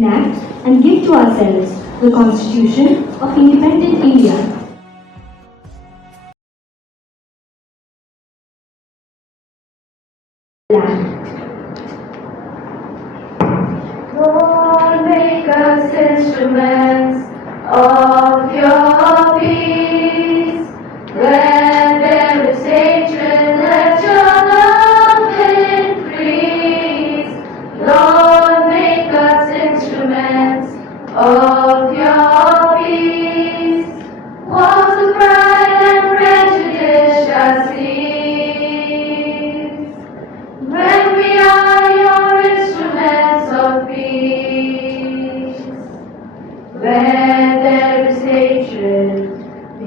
enact and give to ourselves the Constitution of Independent India. Lord, make us instruments of your peace. Where there is hatred, let your love increase. Lord, make us instruments of your peace. Walls of pride and prejudice shall cease. When we are your instruments of peace. Where there is hatred,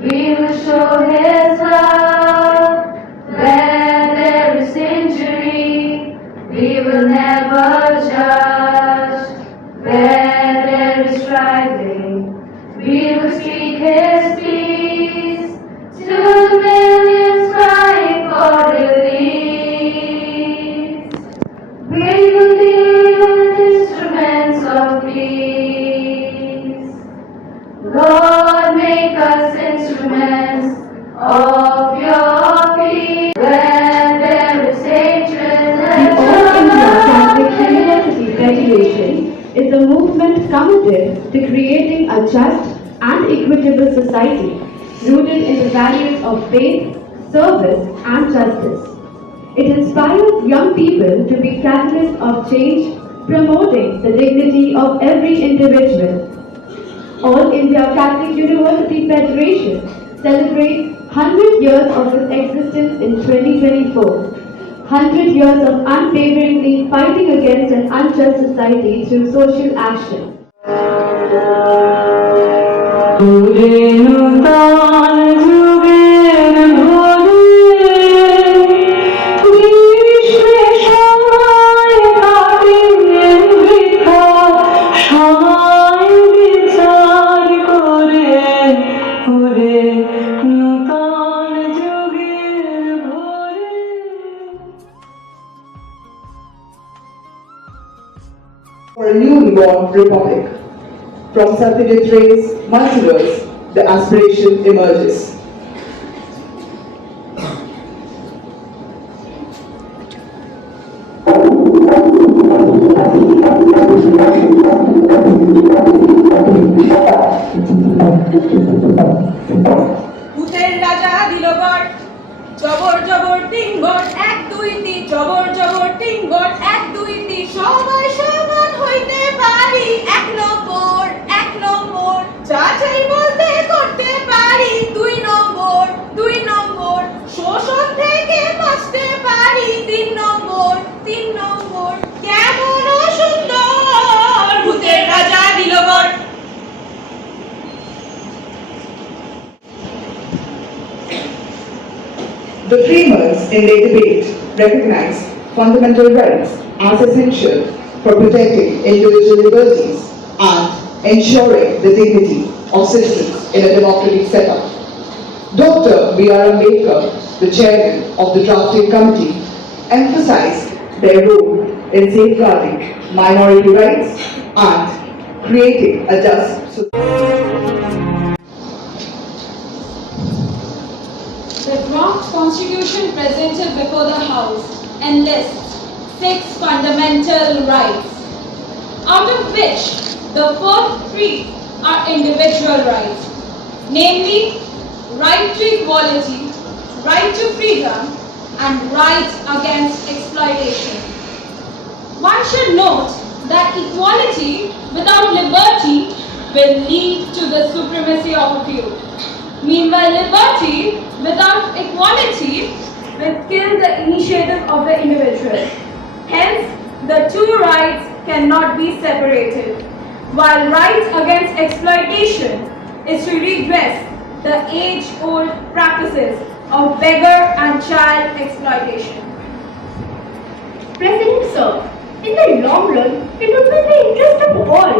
we will show His love. Where there is injury, we will never judge. Where there is striving, we will speak His peace. To the millions crying for release, we will be instruments of peace. Lord, make us instruments of your peace. Where there is hatred, The let All your India love Catholic University Federation is a movement committed to creating a just and equitable society rooted in the values of faith, service, and justice. It inspires young people to be catalysts of change, promoting the dignity of every individual. All India Catholic University Federation celebrates 100 years of its existence in 2024. 100 years of unwaveringly fighting against an unjust society through social action. For a newly born republic. From Satyajit Ray's multiverse, the aspiration emerges. ভূতের রাজা দিল গড় জবর জবর টিঙ্গট এক দুই তিন জবর জবর টিঙ্গট এক দুই তিন সবাই সমান হইতে পারি এক নম্বর যাচাই বলতে করতে পারি দুই নম্বর শোষণ থেকে বাঁচতে পারি তিন নম্বর কেমন সুন্দর ভূতের রাজা দিল গড়। The framers in their debate recognized fundamental rights as essential for protecting individual liberties and ensuring the dignity of citizens in a democratic setup. Dr. B.R. Ambedkar, the chairman of the drafting committee, emphasized their role in safeguarding minority rights and creating a just society. The draft constitution presented before the House enlists 6 fundamental rights, out of which the first 3 are individual rights, namely right to equality, right to freedom, and right against exploitation. One should note that equality without liberty will lead to the supremacy of a few. Meanwhile, liberty without equality will kill the initiative of the individual. Hence, the 2 rights cannot be separated. While right against exploitation is to redress the age-old practices of beggar and child exploitation. President Sir, in the long run, it would be in the interest of all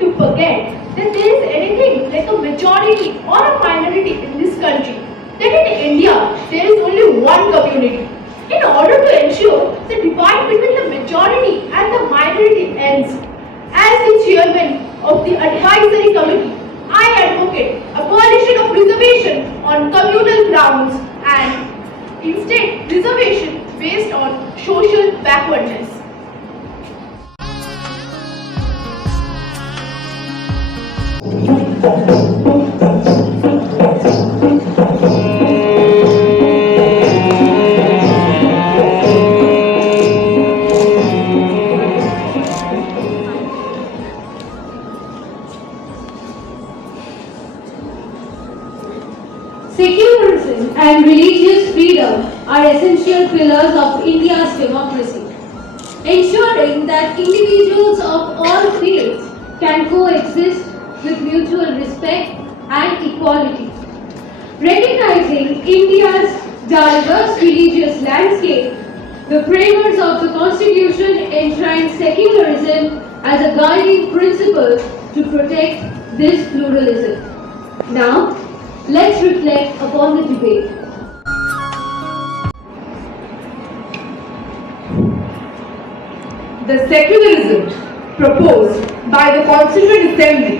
to forget that there is anything like a majority or a minority in this country. That in India, there is only one community. In order to ensure the divide between the majority and the minority ends, as the chairman of the advisory committee, I advocate abolition of reservation on communal grounds and instead reservation based on social backwardness. Secularism and religious freedom are essential pillars of India's democracy, ensuring that individuals of all faiths can coexist with mutual respect and equality. Recognizing India's diverse religious landscape, the framers of the Constitution enshrined secularism as a guiding principle to protect this pluralism. Now, let's reflect upon the debate. The secularism proposed by the Constituent Assembly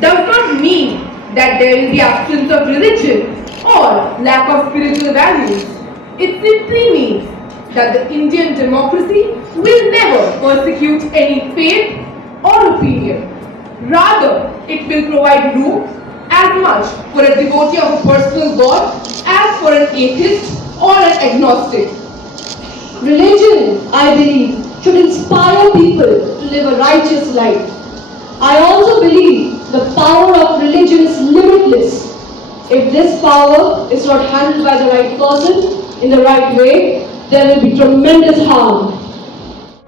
does not mean that there will be absence of religion or lack of spiritual values. It simply means that the Indian democracy will never persecute any faith or opinion. Rather, it will provide room as much for a devotee of a personal God as for an atheist or an agnostic. Religion, I believe, should inspire people to live a righteous life. I also believe the power of religion is limitless. If this power is not handled by the right person in the right way, there will be tremendous harm.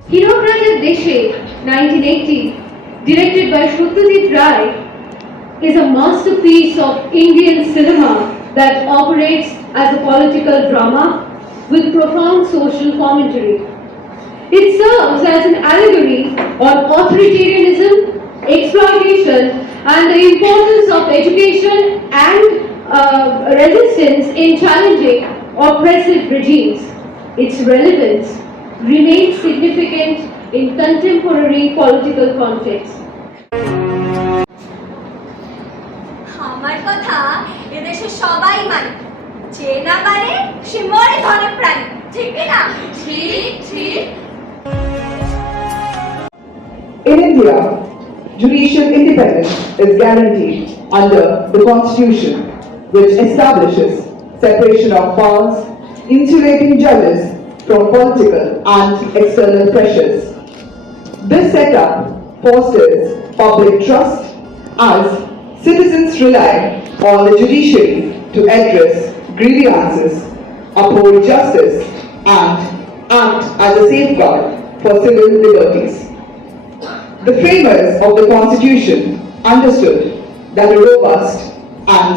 Hiroprajit Deshe, 1980, directed by Satyajit Ray, is a masterpiece of Indian cinema that operates as a political drama with profound social commentary. It serves as an allegory on authoritarianism, exploitation, and the importance of education and resistance in challenging oppressive regimes. Its relevance remains significant in contemporary political context. আমার কথা এদেশে সবাই মানে, যে না মানে সে মরে ধরে প্রাণী, ঠিক না? ঠিক ঠিক। In India, judicial independence is guaranteed under the Constitution, which establishes separation of powers, insulating judges from political and external pressures. This setup fosters public trust as citizens rely on the judiciary to address grievances, uphold justice, and act as a safeguard for civil liberties. The framers of the Constitution understood that a robust and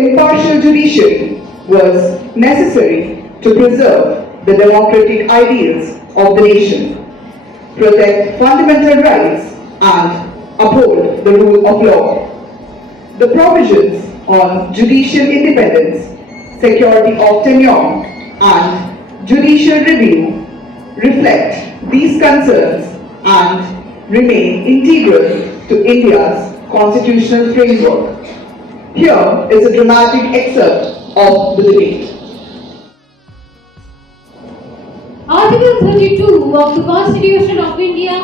impartial judiciary was necessary to preserve the democratic ideals of the nation, protect fundamental rights, and uphold the rule of law. The provisions on judicial independence, security of tenure, and judicial review reflect these concerns and remain integral to India's constitutional framework. Here is a dramatic excerpt of the debate. Article 32 of the Constitution of India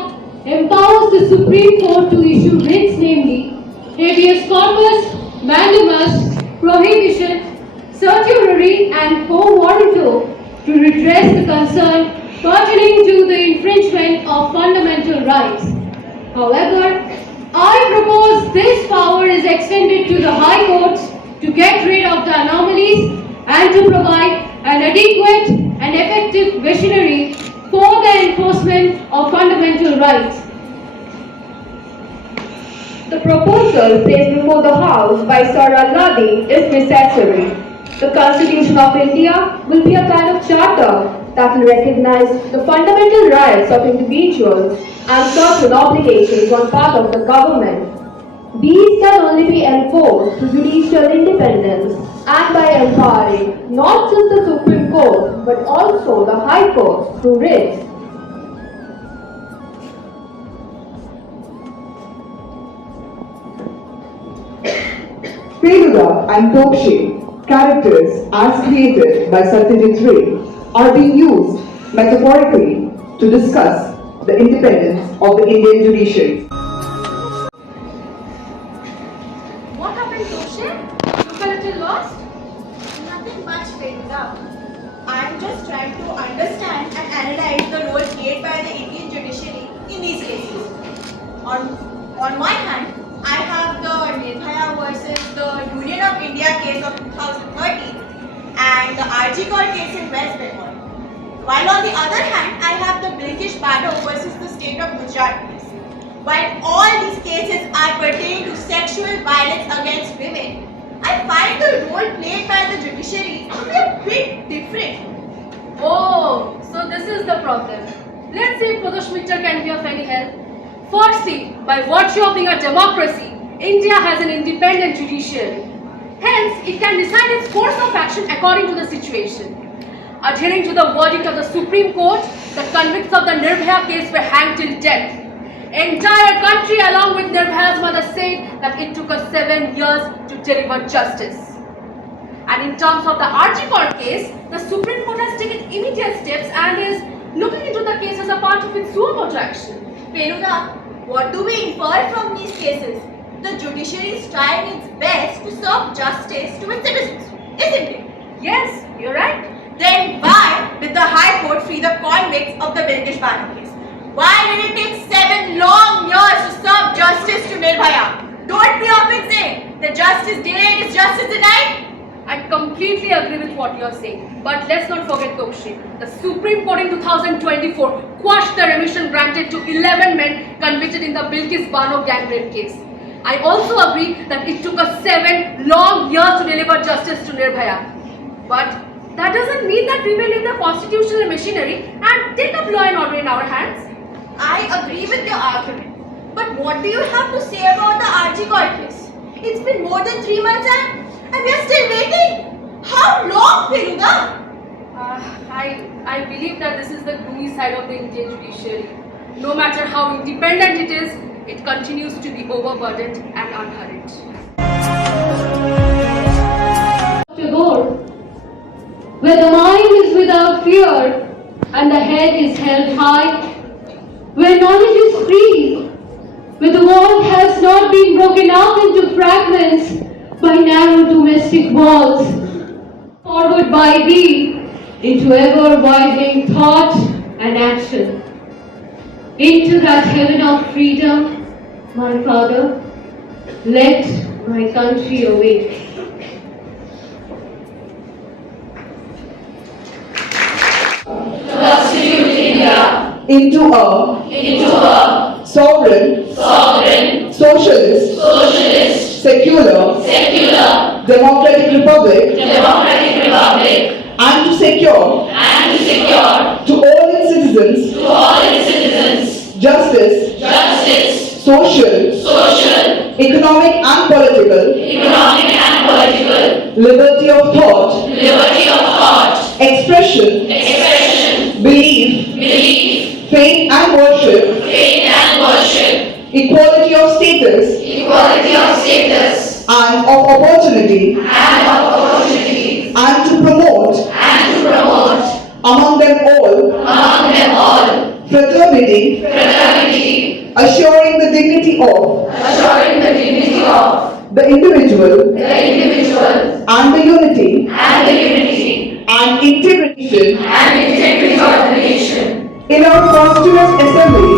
empowers the Supreme Court to issue writs, namely habeas corpus, mandamus, prohibition, certiorari, and quo warranto to redress the concern pertaining to the infringement of fundamental rights. However, I propose this power is extended to the High Courts to get rid of the anomalies and to provide an adequate and effective machinery for the enforcement of fundamental rights. The proposal placed before the House by Sir Alladi is necessary. The Constitution of India will be a kind of charter that will recognize the fundamental rights of individuals and certain obligations on part of the government. These can only be enforced through judicial independence and by empowering not just the Supreme Court but also the High Court through writs. Feluda and Tokshi, characters as created by Satyajit Ray, are being used metaphorically to discuss the independence of the Indian judiciary. What happened, Toshe? You felt a little lost? Nothing much, Feluda. I'm just trying to understand and analyze the role played by the Indian judiciary in these cases. On one hand, I have the Nirbhaya versus the Union of India case of 2013 and the RG Kaur case in West Bengal. While on the other hand, I have the Bilkish Bano versus the state of Gujarat case. While all these cases are pertaining to sexual violence against women, I find the role played by the judiciary to be a bit different. Oh, so this is the problem. Let's see if Pradosh Mittal can be of any help. Firstly, by virtue of being a democracy, India has an independent judiciary. Hence, it can decide its course of action according to the situation. Adhering to the verdict of the Supreme Court, the convicts of the Nirbhaya case were hanged till death. Entire country along with Nirbhaya's mother said that it took us 7 years to deliver justice. And in terms of the RG Kaur case, the Supreme Court has taken immediate steps and is looking into the case as a part of its suo motu action. Feluda, what do we infer from these cases? The judiciary is trying its best to serve justice to its citizens, isn't it? Yes, you're right. Then why did the High Court free the convicts of the Bilkish Bano case? Why did it take 7 long years to serve justice to Nirbhaya? Don't we often say that justice delayed is justice denied? I completely agree with what you're saying. But let's not forget, Tokshi. The Supreme Court in 2024 quashed the remission granted to 11 men convicted in the Bilkis Bano gang rape case. I also agree that it took us 7 long years to deliver justice to Nirbhaya. But that doesn't mean that we will leave the constitutional machinery and take up law and order in our hands. I agree with your argument. But what do you have to say about the RG Kaur case? It's been more than 3 months and we are still waiting. How long, Feluda? I believe that this is the gloomy side of the Indian judiciary. No matter how independent it is, it continues to be overburdened and unhurried. Tagore, where the mind is without fear and the head is held high, where knowledge is free, where the world has not been broken up into fragments by narrow domestic walls, forward by thee into ever-widening thought and action. Into that heaven of freedom, my Father, let my country awake. Into a sovereign, socialist, secular, democratic republic, and to secure to all its citizens justice, social, economic and political, liberty of thought, expression, belief, faith and worship, equality of status, and of opportunity, and to promote, among them all, fraternity, assuring the dignity of the individual, and the unity and integration in our constituent assembly,